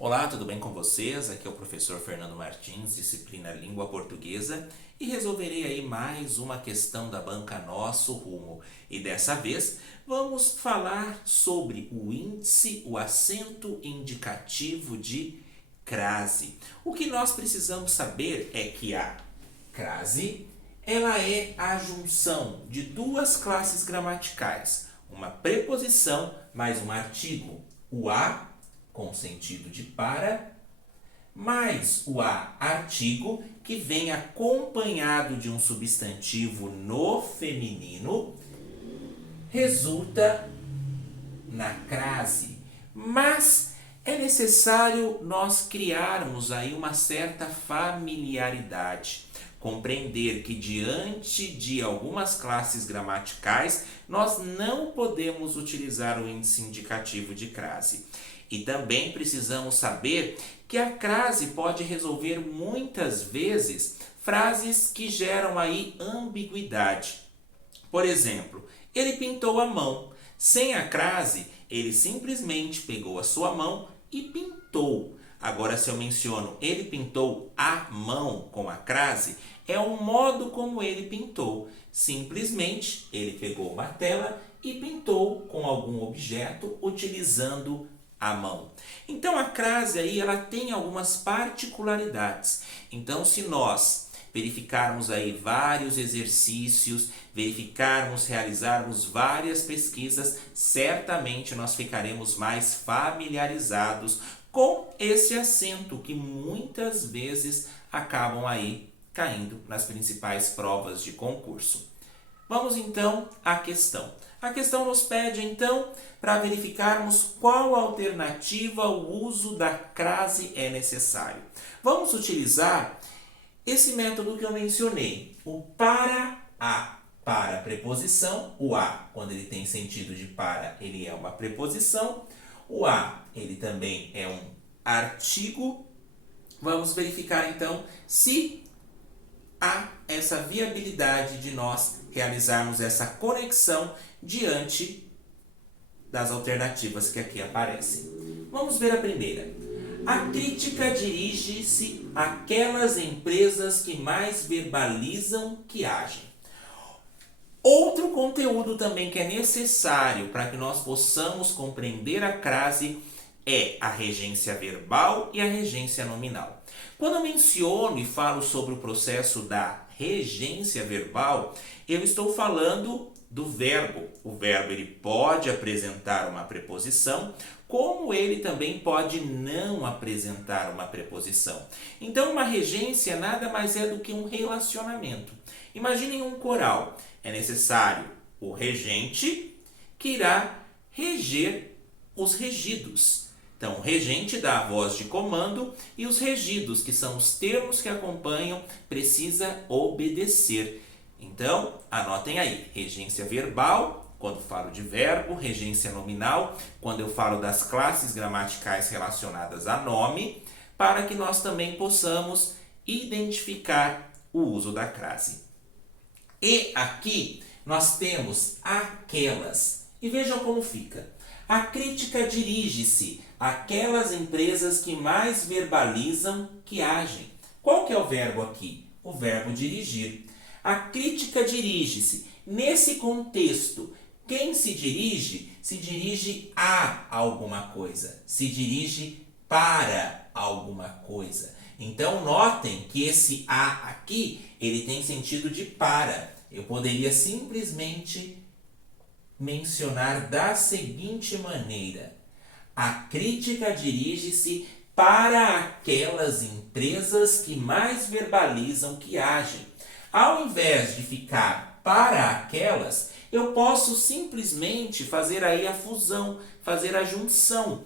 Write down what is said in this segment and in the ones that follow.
Olá, tudo bem com vocês? Aqui é o professor Fernando Martins, disciplina Língua Portuguesa, e resolverei aí mais uma questão da banca Nosso Rumo. E dessa vez vamos falar sobre o índice, o acento indicativo de crase. O que nós precisamos saber é que a crase, ela é a junção de duas classes gramaticais, uma preposição mais um artigo, o a com sentido de para, mais o a artigo que vem acompanhado de um substantivo no feminino, resulta na crase. Mas é necessário nós criarmos aí uma certa familiaridade, compreender que diante de algumas classes gramaticais nós não podemos utilizar o índice indicativo de crase. E também precisamos saber que a crase pode resolver muitas vezes frases que geram aí ambiguidade. Por exemplo, ele pintou a mão. Sem a crase, ele simplesmente pegou a sua mão e pintou. Agora, se eu menciono ele pintou a mão com a crase, é o modo como ele pintou. Simplesmente, ele pegou uma tela e pintou com algum objeto utilizando a mão. Então, a crase aí, ela tem algumas particularidades. Então, se nós verificarmos aí vários exercícios, realizarmos várias pesquisas, certamente nós ficaremos mais familiarizados com esse acento que muitas vezes acabam aí caindo nas principais provas de concurso. Vamos então à questão. A questão nos pede então para verificarmos qual alternativa o uso da crase é necessário. Vamos utilizar esse método que eu mencionei, o para a preposição, o a, quando ele tem sentido de para, ele é uma preposição, o a, ele também é um artigo. Vamos verificar então se há essa viabilidade de nós realizarmos essa conexão diante das alternativas que aqui aparecem. Vamos ver a primeira. A crítica dirige-se àquelas empresas que mais verbalizam que agem. Outro conteúdo também que é necessário para que nós possamos compreender a crase é a regência verbal e a regência nominal. Quando eu menciono e falo sobre o processo da regência verbal, eu estou falando do verbo. O verbo ele pode apresentar uma preposição, como ele também pode não apresentar uma preposição. Então, uma regência nada mais é do que um relacionamento. Imaginem um coral. É necessário o regente que irá reger os regidos. Então, o regente dá a voz de comando e os regidos, que são os termos que acompanham, precisa obedecer. Então, anotem aí, regência verbal, quando falo de verbo, regência nominal, quando eu falo das classes gramaticais relacionadas a nome, para que nós também possamos identificar o uso da crase. E aqui nós temos aquelas. E vejam como fica. A crítica dirige-se àquelas empresas que mais verbalizam que agem. Qual que é o verbo aqui? O verbo dirigir. A crítica dirige-se. Nesse contexto, quem se dirige a alguma coisa, se dirige para alguma coisa. Então, notem que esse a aqui, ele tem sentido de para. Eu poderia simplesmente mencionar da seguinte maneira: a crítica dirige-se para aquelas empresas que mais verbalizam que agem. Ao invés de ficar para aquelas, eu posso simplesmente fazer aí a fusão, fazer a junção.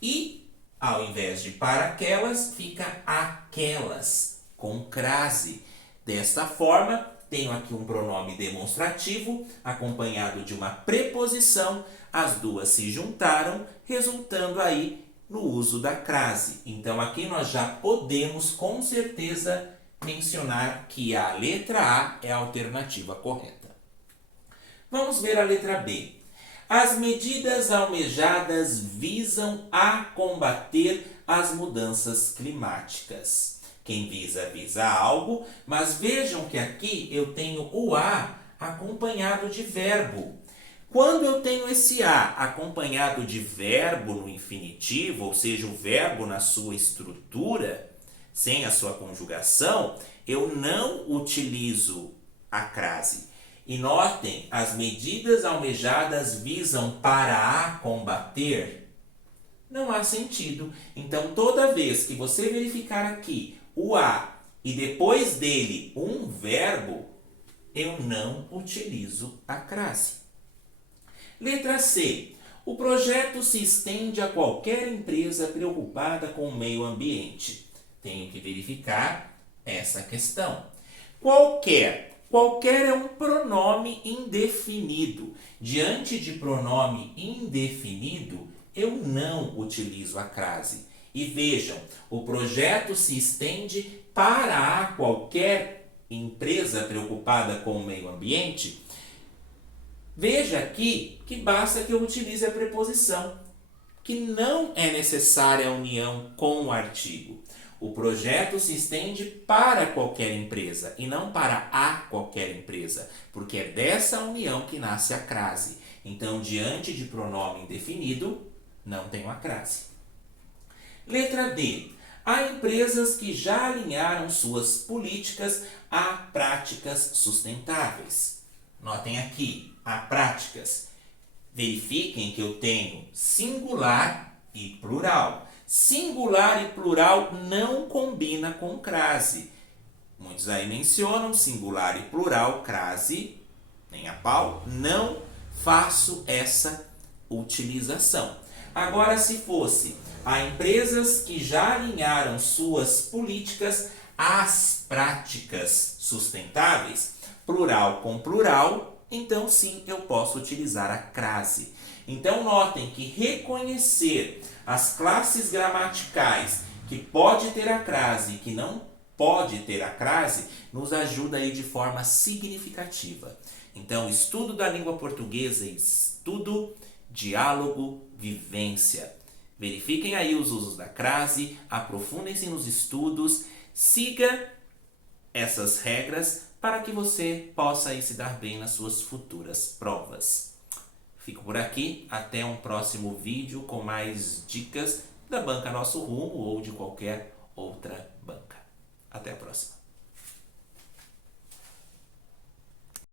E, ao invés de para aquelas, fica aquelas, com crase. Desta forma, tenho aqui um pronome demonstrativo, acompanhado de uma preposição. As duas se juntaram, resultando aí no uso da crase. Então, aqui nós já podemos, com certeza, mencionar que a letra A é a alternativa correta. Vamos ver a letra B. As medidas almejadas visam a combater as mudanças climáticas. Quem visa, visa algo, mas vejam que aqui eu tenho o a acompanhado de verbo. Quando eu tenho esse a acompanhado de verbo no infinitivo, ou seja, o verbo na sua estrutura, sem a sua conjugação, eu não utilizo a crase. E notem, as medidas almejadas visam para a combater. Não há sentido. Então, toda vez que você verificar aqui o a e depois dele um verbo, eu não utilizo a crase. Letra C. O projeto se estende a qualquer empresa preocupada com o meio ambiente. Tenho que verificar essa questão. Qualquer. Qualquer é um pronome indefinido. Diante de pronome indefinido, eu não utilizo a crase. E vejam, o projeto se estende para a qualquer empresa preocupada com o meio ambiente. Veja aqui que basta que eu utilize a preposição, que não é necessária a união com o artigo. O projeto se estende para qualquer empresa e não para a qualquer empresa, porque é dessa união que nasce a crase. Então, diante de pronome indefinido, não tenho a crase. Letra D. Há empresas que já alinharam suas políticas a práticas sustentáveis. Notem aqui, a práticas. Verifiquem que eu tenho singular e plural. Singular e plural não combina com crase. Muitos aí mencionam singular e plural, crase, nem a pau. Não faço essa utilização. Agora, se fosse, há empresas que já alinharam suas políticas às práticas sustentáveis, plural com plural, então sim eu posso utilizar a crase. Então notem que reconhecer as classes gramaticais que pode ter a crase e que não pode ter a crase nos ajuda aí de forma significativa. Então, estudo da língua portuguesa, estudo, diálogo, vivência. Verifiquem aí os usos da crase, aprofundem-se nos estudos, siga essas regras para que você possa aí se dar bem nas suas futuras provas. Fico por aqui, até um próximo vídeo com mais dicas da Banca Nosso Rumo ou de qualquer outra banca. Até a próxima.